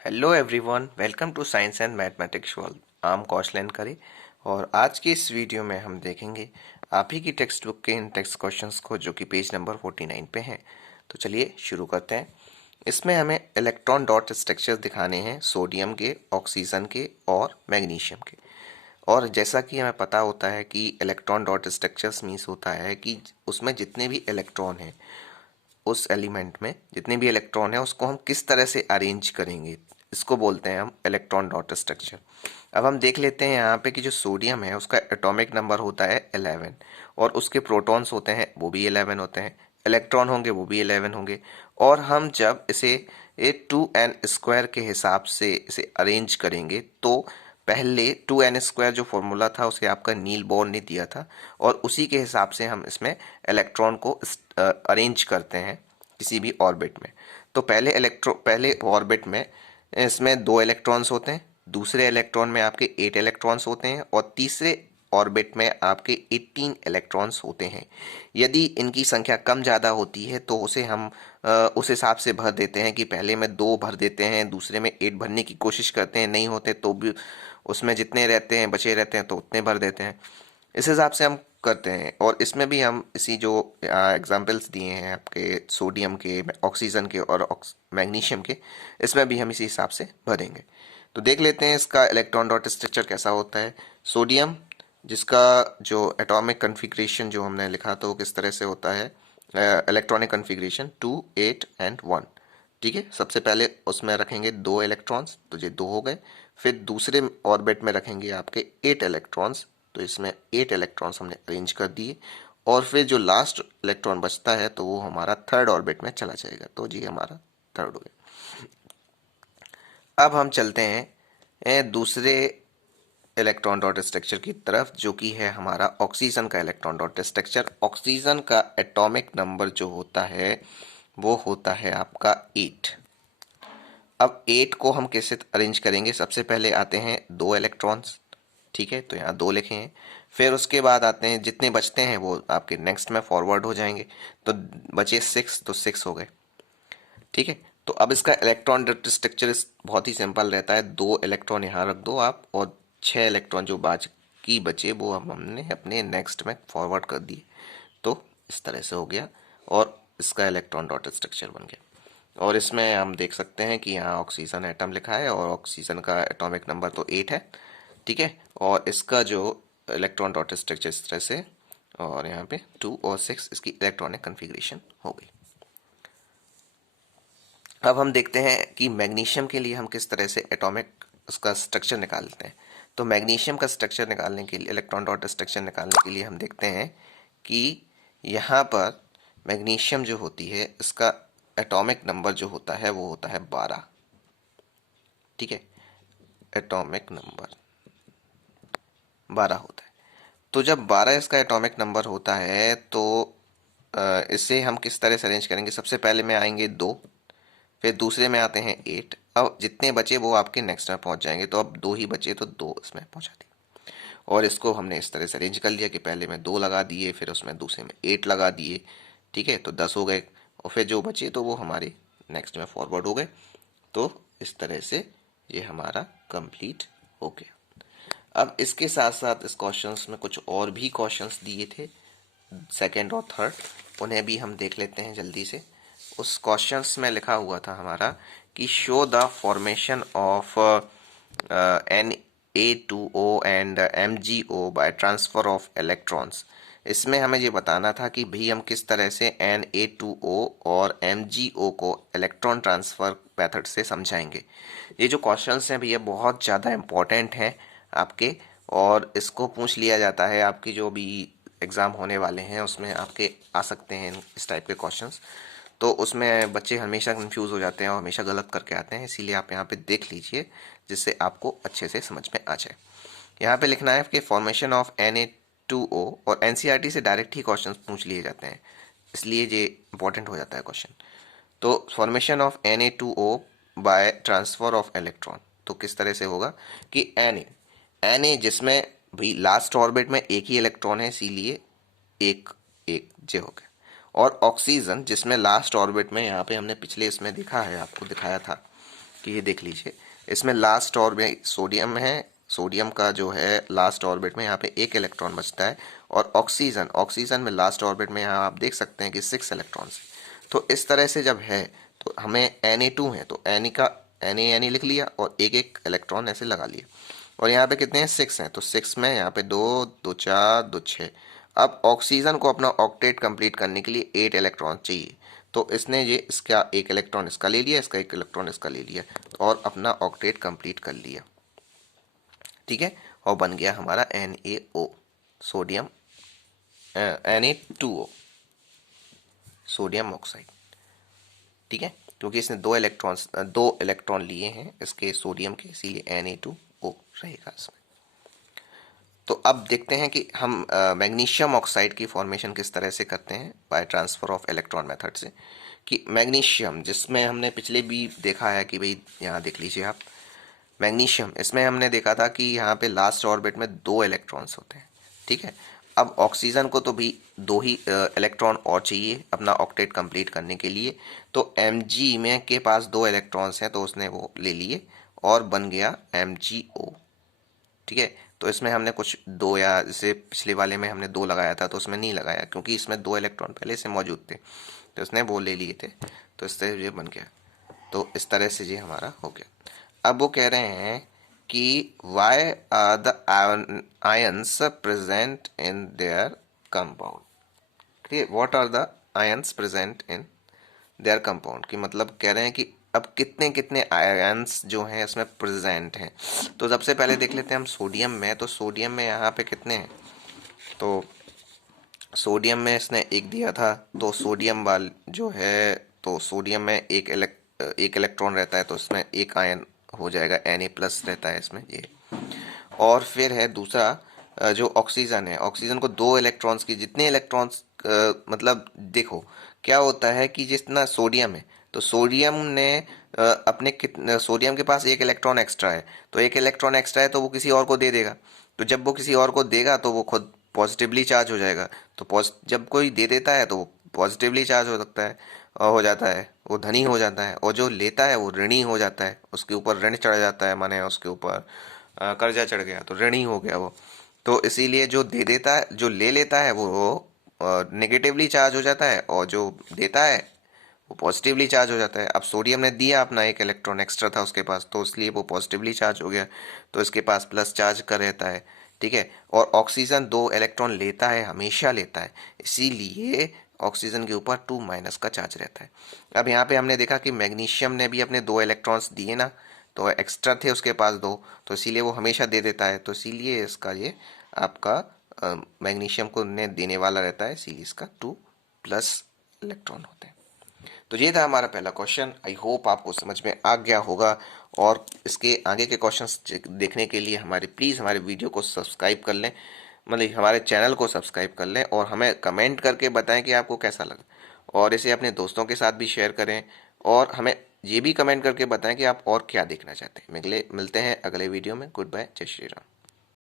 Hello everyone, welcome to science and mathematics world. I am Kaushalen Kare और आज की इस वीडियो में हम देखेंगे आप ही की टेक्स्ट बुक के इन टेक्स्ट क्वेश्चंस को जो कि पेज नंबर 49 पे हैं। तो चलिए शुरू करते हैं। इसमें हमें इलेक्ट्रॉन डॉट स्ट्रक्चर दिखाने हैं सोडियम के, ऑक्सीजन के और मैग्नीशियम के। और जैसा कि हमें पता होता है कि इलेक्ट्रॉन डॉट स्ट्रक्चर्स मीन्स होता है कि उसमें जितने भी इलेक्ट्रॉन हैं, उस एलिमेंट में जितने भी इलेक्ट्रॉन है उसको हम किस तरह से अरेंज करेंगे, इसको बोलते हैं हम इलेक्ट्रॉन डॉट स्ट्रक्चर। अब हम देख लेते हैं यहाँ पे कि जो सोडियम है उसका एटॉमिक नंबर होता है 11 और उसके प्रोटॉन्स होते हैं वो भी 11 होते हैं, इलेक्ट्रॉन होंगे वो भी 11 होंगे। और हम जब इसे 2n² के हिसाब से इसे अरेंज करेंगे तो पहले 2n² जो फॉर्मूला था उसे आपका नील बोर ने दिया था और उसी के हिसाब से हम इसमें इलेक्ट्रॉन को अरेंज करते हैं किसी भी ऑर्बिट में। तो पहले ऑर्बिट में इसमें 2 इलेक्ट्रॉन्स होते हैं, दूसरे इलेक्ट्रॉन में आपके 8 इलेक्ट्रॉन्स होते हैं और तीसरे ऑर्बिट में आपके 18 इलेक्ट्रॉन्स होते हैं। यदि इनकी संख्या कम ज़्यादा होती है तो उसे हम उस हिसाब से भर देते हैं कि पहले में 2 भर देते हैं, दूसरे में 8 भरने की कोशिश करते हैं, नहीं होते तो भी उसमें जितने रहते हैं बचे रहते हैं तो उतने भर देते हैं। इस हिसाब से हम करते हैं और इसमें भी हम इसी जो एग्जाम्पल्स दिए हैं आपके सोडियम के, ऑक्सीजन के और मैग्नीशियम के, इसमें भी हम इसी हिसाब से भरेंगे। तो देख लेते हैं इसका इलेक्ट्रॉन डॉट स्ट्रक्चर कैसा होता है। सोडियम जिसका जो एटॉमिक कन्फिग्रेशन जो हमने लिखा था वो किस तरह से होता है, इलेक्ट्रॉनिक कन्फिग्रेशन 2, 8 एंड 1। ठीक है, सबसे पहले उसमें रखेंगे 2 इलेक्ट्रॉन्स, तो ये 2 हो गए। फिर दूसरे ऑर्बिट में रखेंगे आपके 8 इलेक्ट्रॉन्स, तो इसमें 8 इलेक्ट्रॉन्स हमने अरेंज कर दिए। और फिर जो लास्ट इलेक्ट्रॉन बचता है तो वो हमारा थर्ड ऑर्बिट में चला जाएगा, तो जी हमारा थर्ड हो गया। अब हम चलते हैं दूसरे इलेक्ट्रॉन डॉट स्ट्रक्चर की तरफ, जो कि है हमारा ऑक्सीजन का इलेक्ट्रॉन डॉट स्ट्रक्चर। ऑक्सीजन का एटॉमिक नंबर जो होता है वो होता है आपका 8। अब 8 को हम कैसे अरेंज करेंगे, सबसे पहले आते हैं 2 इलेक्ट्रॉन्स। ठीक है, तो यहाँ 2 लिखे हैं। फिर उसके बाद आते हैं जितने बचते हैं वो आपके नेक्स्ट में फॉरवर्ड हो जाएंगे, तो बचे 6, तो 6 हो गए। ठीक है, तो अब इसका इलेक्ट्रॉन स्ट्रक्चर बहुत ही सिंपल रहता है। 2 इलेक्ट्रॉन यहाँ रख दो आप और 6 इलेक्ट्रॉन जो बाकी बचे वो हमने अपने नेक्स्ट में फॉरवर्ड कर दिए, तो इस तरह से हो गया और इसका इलेक्ट्रॉन डॉट स्ट्रक्चर बन गया। और इसमें हम देख सकते हैं कि यहाँ ऑक्सीजन एटम लिखा है और ऑक्सीजन का एटॉमिक नंबर तो 8 है। ठीक है, और इसका जो इलेक्ट्रॉन डॉट स्ट्रक्चर इस तरह से, और यहाँ पे 2 और 6 इसकी इलेक्ट्रॉनिक कन्फिग्रेशन हो गई। अब हम देखते हैं कि मैग्नीशियम के लिए हम किस तरह से एटॉमिक उसका स्ट्रक्चर निकालते हैं। तो मैग्नीशियम का स्ट्रक्चर निकालने के लिए, इलेक्ट्रॉन डॉट स्ट्रक्चर निकालने के लिए हम देखते हैं कि यहाँ पर मैग्नीशियम जो होती है इसका एटॉमिक नंबर जो होता है वो होता है 12। ठीक है, एटॉमिक नंबर 12 होता है। तो जब 12 इसका एटॉमिक नंबर होता है तो इसे हम किस तरह से अरेंज करेंगे, सबसे पहले में आएंगे 2, फिर दूसरे में आते हैं 8। अब जितने बचे वो आपके नेक्स्ट में पहुंच जाएंगे, तो अब 2 ही बचे तो 2 इसमें पहुंचा दिए। और इसको हमने इस तरह से अरेंज कर लिया कि पहले में 2 लगा दिए, फिर उसमें दूसरे में 8 लगा दिए। ठीक है, तो 10 हो गए और फिर जो बचे तो वो हमारे नेक्स्ट में फॉरवर्ड हो गए। तो इस तरह से ये हमारा कंप्लीट हो गया। अब इसके साथ साथ इस क्वेश्चंस में कुछ और भी क्वेश्चंस दिए थे, सेकंड और थर्ड, उन्हें भी हम देख लेते हैं जल्दी से। उस क्वेश्चंस में लिखा हुआ था हमारा कि show the formation of Na2O and MgO by transfer of electrons. इसमें हमें ये बताना था कि भाई हम किस तरह से Na2O और MgO को इलेक्ट्रॉन ट्रांसफर मेथड से समझाएंगे। ये जो क्वेश्चंस हैं भैया बहुत ज़्यादा इम्पोर्टेंट हैं आपके, और इसको पूछ लिया जाता है आपकी जो भी एग्ज़ाम होने वाले हैं उसमें आपके आ सकते हैं इस टाइप के क्वेश्चंस। तो उसमें बच्चे हमेशा कंफ्यूज हो जाते हैं और हमेशा गलत करके आते हैं, इसीलिए आप यहाँ पे देख लीजिए जिससे आपको अच्छे से समझ में आ जाए। यहाँ पे लिखना है कि फॉर्मेशन ऑफ Na2O, और एनसीईआरटी से डायरेक्ट ही क्वेश्चन पूछ लिए जाते हैं, इसलिए ये इंपॉर्टेंट हो जाता है क्वेश्चन। तो formation of Na2O by transfer of electron, तो किस तरह से होगा कि Na जिसमें भी लास्ट ऑर्बिट में एक ही इलेक्ट्रॉन है, इसीलिए एक एक जे हो गया। और ऑक्सीजन जिसमें लास्ट ऑर्बिट में, यहाँ पे हमने पिछले इसमें दिखा है, आपको दिखाया था कि ये देख लीजिए, इसमें लास्ट ऑर्बिट सोडियम है, सोडियम का जो है लास्ट ऑर्बिट में यहाँ पे एक इलेक्ट्रॉन बचता है, और ऑक्सीजन ऑक्सीजन में लास्ट ऑर्बिट में यहाँ आप देख सकते हैं कि 6 इलेक्ट्रॉन्स है। तो इस तरह से जब है तो हमें Na2 है तो Na का Na लिख लिया और एक एक इलेक्ट्रॉन ऐसे लगा लिया, और यहाँ पे कितने हैं 6 हैं, तो 6 में यहाँ पे 2 2 4 2 6। अब ऑक्सीजन को अपना ऑक्टेट कंप्लीट करने के लिए 8 इलेक्ट्रॉन चाहिए, तो इसने ये इसका एक इलेक्ट्रॉन इसका ले लिया, इसका एक इलेक्ट्रॉन इसका ले लिया और अपना ऑक्टेट कंप्लीट कर लिया। ठीक है, और बन गया हमारा NaO, sodium Na2O, sodium oxide. ठीक है, क्योंकि इसने दो इलेक्ट्रॉन लिए हैं इसके सोडियम के, इसीलिए Na2O रहेगा इसमें। तो अब देखते हैं कि हम मैग्नीशियम ऑक्साइड की फॉर्मेशन किस तरह से करते हैं by transfer of electron method से। कि मैग्नीशियम, जिसमें हमने पिछले भी देखा है कि भाई यहाँ देख लीजिए आप, मैग्नीशियम इसमें हमने देखा था कि यहाँ पे लास्ट ऑर्बिट में 2 इलेक्ट्रॉन्स होते हैं। ठीक है, अब ऑक्सीजन को तो भी 2 ही इलेक्ट्रॉन और चाहिए अपना ऑक्टेट कंप्लीट करने के लिए, तो Mg में के पास 2 इलेक्ट्रॉन्स हैं तो उसने वो ले लिए और बन गया MgO। ठीक है, तो इसमें हमने कुछ 2, या जैसे पिछले वाले में हमने 2 लगाया था तो उसमें नहीं लगाया क्योंकि इसमें 2 इलेक्ट्रॉन पहले से मौजूद थे, तो इसने वो ले लिए थे, तो इस तरह ये बन गया। तो इस तरह से ये हमारा हो गया। अब वो कह रहे हैं कि why are the ions present in their compound. ठीक है, what are the ions present in their compound, की मतलब कह रहे हैं कि अब कितने कितने आयंस जो हैं इसमें प्रेजेंट हैं। तो सबसे पहले देख लेते हैं हम सोडियम में, तो सोडियम में यहाँ पे कितने हैं, तो सोडियम में इसने एक दिया था, तो सोडियम वाल जो है, तो सोडियम में एक इलेक्ट्रॉन रहता है तो इसमें एक आयन हो जाएगा, Na+ रहता है इसमें ये। और फिर है दूसरा जो ऑक्सीजन है, ऑक्सीजन को 2 इलेक्ट्रॉन्स की, जितने इलेक्ट्रॉन्स मतलब देखो क्या होता है कि जितना सोडियम है तो सोडियम ने अपने कितने, सोडियम के पास एक इलेक्ट्रॉन एक्स्ट्रा है, तो एक इलेक्ट्रॉन एक्स्ट्रा है तो वो किसी और को दे देगा, तो जब वो किसी और को देगा तो वो खुद पॉजिटिवली चार्ज हो जाएगा, तो जब कोई दे देता है तो वो पॉजिटिवली चार्ज हो सकता है, हो जाता है, वो धनी हो जाता है, और जो लेता है वो ऋणी हो जाता है, उसके ऊपर ऋण चढ़ जाता है, माने उसके ऊपर कर्जा चढ़ गया तो ऋणी हो गया वो। तो इसीलिए जो दे देता है, जो ले लेता है वो नेगेटिवली चार्ज हो जाता है, और जो देता है वो पॉजिटिवली चार्ज हो जाता है। अब सोडियम ने दिया अपना एक इलेक्ट्रॉन एक्स्ट्रा था उसके पास, तो इसलिए वो पॉजिटिवली चार्ज हो गया, तो इसके पास प्लस चार्ज का रहता है। ठीक है, और ऑक्सीजन 2 इलेक्ट्रॉन लेता है, हमेशा लेता है, इसीलिए ऑक्सीजन के ऊपर 2- का चार्ज रहता है। अब यहाँ पे हमने देखा कि मैग्नीशियम ने भी अपने 2 इलेक्ट्रॉन्स दिए ना, तो एक्स्ट्रा थे उसके पास 2, तो इसीलिए वो हमेशा दे देता है, तो इसीलिए इसका ये आपका मैग्नीशियम को ने देने वाला रहता है, इसीलिए इसका 2+ इलेक्ट्रॉन होते हैं। तो ये था हमारा पहला क्वेश्चन। आई होप आपको समझ में आ गया होगा, और इसके आगे के क्वेश्चंस देखने के लिए प्लीज़ हमारे वीडियो को सब्सक्राइब कर लें, मतलब हमारे चैनल को सब्सक्राइब कर लें, और हमें कमेंट करके बताएं कि आपको कैसा लगा, और इसे अपने दोस्तों के साथ भी शेयर करें, और हमें ये भी कमेंट करके बताएं कि आप और क्या देखना चाहते हैं। मिलते हैं अगले वीडियो में। गुड बाय, जय श्री राम।